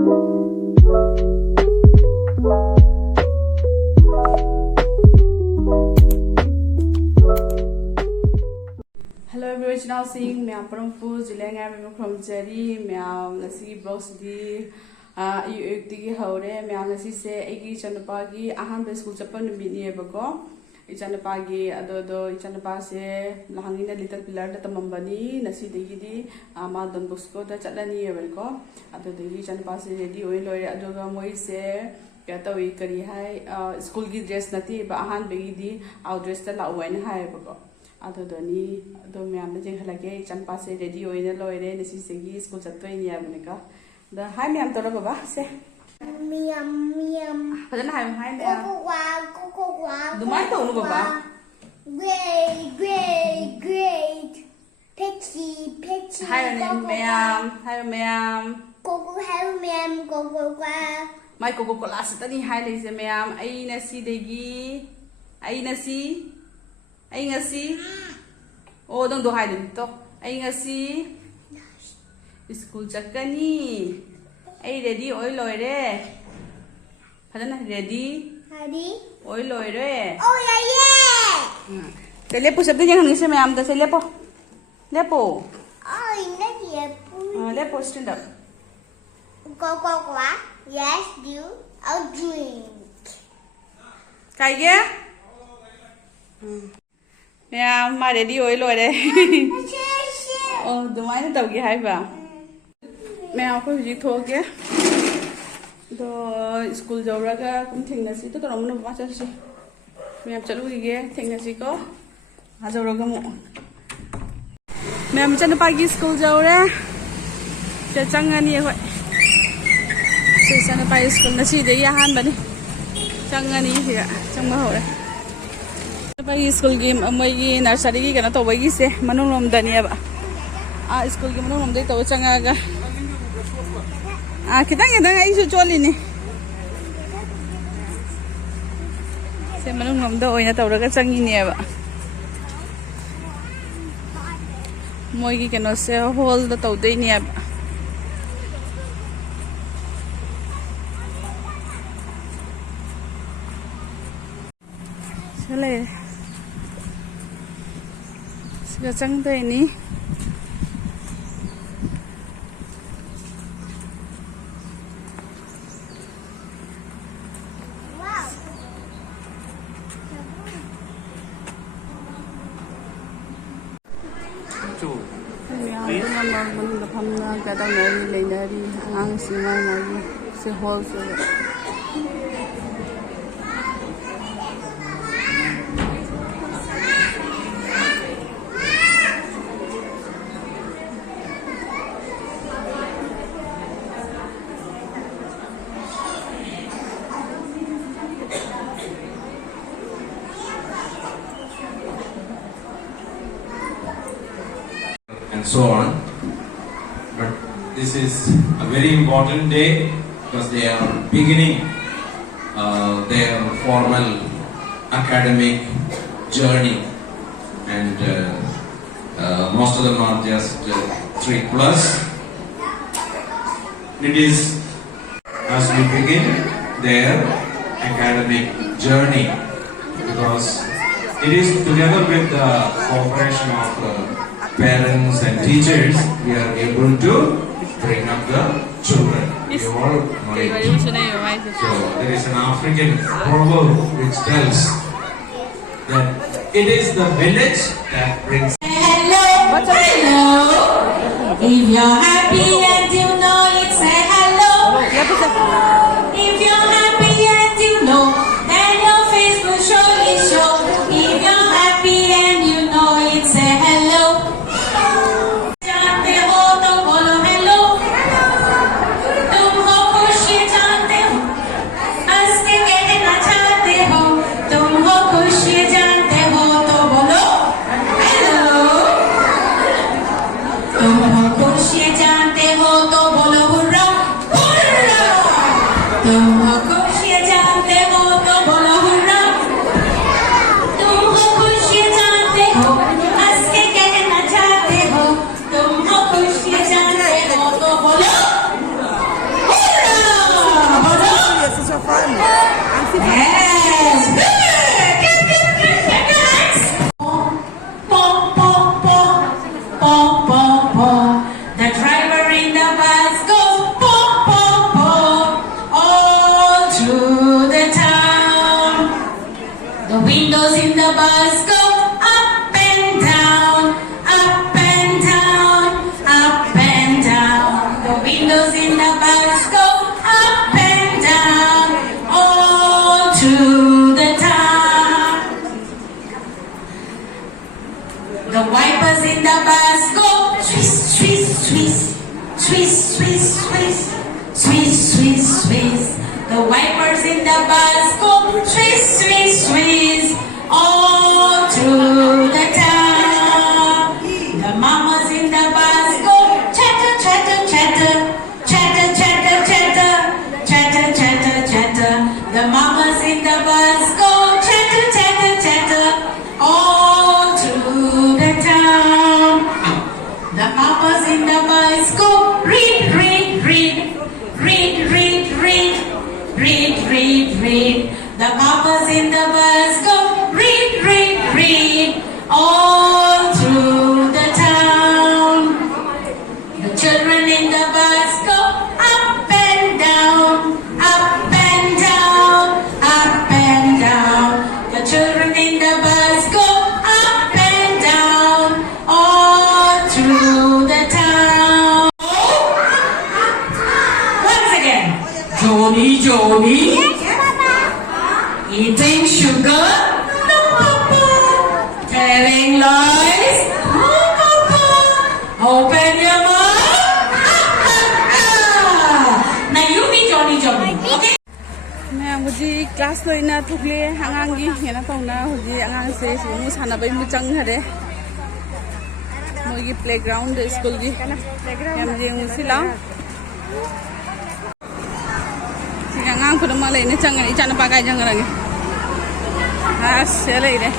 Hello everyone, now seeing me from Fu Zilang I'm from Jerry, me nasi box di di hore me nasi se egi chanapagi ahan be school chapan mini bako ichanapagi ado ichanapa se lahangina little pillar da tamambani nasi degi di ma Don Bosco da chatlani bako ado degi ichanapa se ready oil loi ado ga moi se kata wi kari hai school gi dress nati ba ahan be di out dress ta la wen hai bako ado doni ado me am jeng halage chanpa se ready oil loi re nasi se gi school chatoi ni abnika da hai me am tora baba se Miam miam. Padahal hai me Coco wow. Dumai tau nu baba. Great. Pixie. Hai meam. Coco hello miam. Coco wow. Mai koko kelas tadi hai le se meam. Ai nasi degi. Ai ngasi. Oh dong do hai dim to. Ai ngasi. School chakani. Ai ready oi loi re. Padahal ready. Oi loi re. Oh yeah. Te lepo sabda yang ni se meam ta se lepo. Lepo. Oh ini Lepo stand up. Coco wow. Yes do. I'll drink. Kai ge? Meam ma ready oi loi re. Oh dumai na tau ge hai ba. Meam ko ji tho ge. Do school jauraga kum thengna si to rom no ba cha si. Meam chalu ge thengna si ko. Ha jauraga mo. Meam chan pa gi school jaura. Cha changani hoi. Se chan pa school na si de ya han ba ni. Changani hi changma ho re. Pa gi school gi amoi gi nursery gi kana to ba gi se manung rom da ni ba. School gi manung rom de to changaga. Kita ai su choli ni. Se manung rom da oina tawraga changi ni ba. Moi gi keno se hall da taw dei ni ba. Sale. Siga chang dei ni. And so on. But this is a very important day because they are beginning their formal academic journey, and most of them are just 3 plus. It is as we begin their academic journey, because it is together with the cooperation of parents and teachers we are able to bring up the children. We all know it. So there is an African proverb which tells that it is the village that brings. Hello. If you're happy and you know it, say hello. If you're happy and you know, then your face will surely show. If you're happy and you know it, say hello. जानते हो तो बोलो hello. तुम हो खुश ये जानते हो, हंस के कहना चाहते हो. तुम हो खुश ये जानते हो तो बोलो hello. तुम हो खुश ये जानते हो तो बोलो हुर्रा हुर्रा. तुम हो खुश ये जानते हो तो बोलो हुर्रा. तुम हो खुश ये जानते हो, हंस के कहना चाहते हो. तुम हो खुश ये जानते हो तो बोलो hurrah. the bus go up and down, up and down, up and down. The windows in the bus go up and down, all through the town. The wipers in the bus go swish, swish, swish, swish, swish, swish, swish, swish, swish. The wipers in the bus go swish, swish, swish, all through the town. The mamas in the bus go chatter, chatter, chatter, chatter, chatter, chatter, chatter, chatter, chatter. The mamas in the bus go chatter, chatter, chatter, all through the town. The mamas in the bus go read, read, read, read, read, read, read, read, read. The mamas in the bus go read, read, read, all through the town. The children in the bus go up and down, up and down, up and down. The children in the bus go up and down, all through the town. Once again, Johnny, Johnny, eating sugar, no papa, telling lies, no papa, open your mouth, now you be Johnny, Johnny, okay? मैं मुझे class तो इना थुकले आंगांगी ये ना तो ना मुझे आंगांग से मुझे साना भाई मुझे चंग हरे मुझे प्लेग्राउंड स्कूल की या मुझे मुझे लाओ आंगांग खुद माले इन्हें चंग नहीं चाना पाकाई चंग रंगे हाँ चले इधर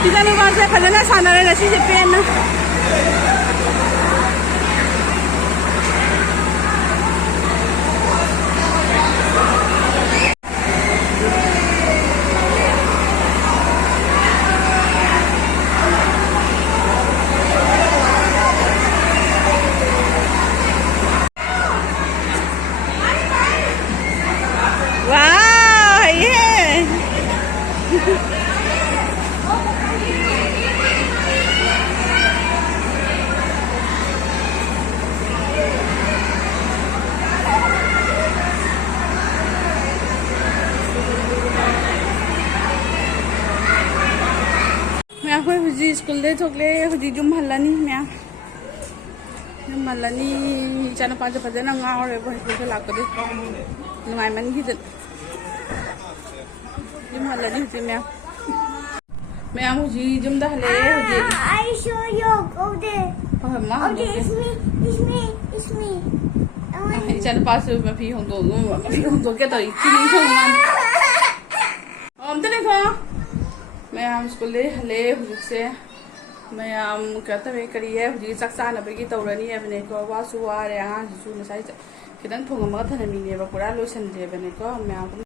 Kita nung kasi kadana sana rin na si Japan na. Wow, yeah. मैं कोई हुजी स्कूल दे थोकले हुजी जुम हल्लानी मैं जुम हल्लानी चना पाँच पजे ना गाँव रे बहुत कुछ लाकर दे नुमाई मन की ꯌꯨꯝ ꯍꯜꯂꯅꯤ ꯍꯧꯖꯤꯛ ꯃꯌꯥꯝ ꯍꯧꯖꯤꯛ ꯌꯨꯝꯗ ꯍꯜꯂꯛꯑꯦ ꯍꯧꯖꯤꯛ I show you. Go there. ꯍꯣꯏ ꯃꯥ Okay, ꯍꯟꯗꯣꯛꯀꯦ it's me. It's me. It's me. I want ꯏꯆꯥ ꯅꯨꯄꯥꯁꯨ ꯃꯐꯤ ꯍꯣꯡꯗꯣꯛꯀꯦ ꯇꯧꯔꯤ ꯆꯤꯅꯤ ꯁꯣꯡ ꯑꯝꯇ ꯂꯩꯈꯣ ꯃꯌꯥꯝ ꯁ꯭ꯀꯨꯜꯗꯩ ꯍꯜꯂꯛꯑꯦ ꯍꯧꯖꯤꯛꯁꯦ ꯃꯌꯥꯝ ꯀꯩꯅꯣ ꯇꯧꯋꯦ ꯀꯔꯤ ꯍꯧꯖꯤꯛ ꯆꯥꯛ ꯆꯥꯅꯕꯒꯤ ꯇꯧꯔꯅꯤ ꯍꯥꯏꯕꯅꯦꯀꯣ ꯋꯥꯁꯨ ꯋꯥꯔꯦ ꯑꯉꯥꯡꯁꯤꯁꯨ ꯉꯁꯥꯏ ꯈꯤꯇꯪ ꯊꯣꯡꯉꯝꯃꯒ ꯊꯅꯝꯃꯤꯅꯦꯕ ꯄꯨꯔꯥ ꯂꯣꯏꯁꯟꯗ꯭ꯔꯦꯕꯅꯦꯀꯣ ꯃꯌꯥꯝ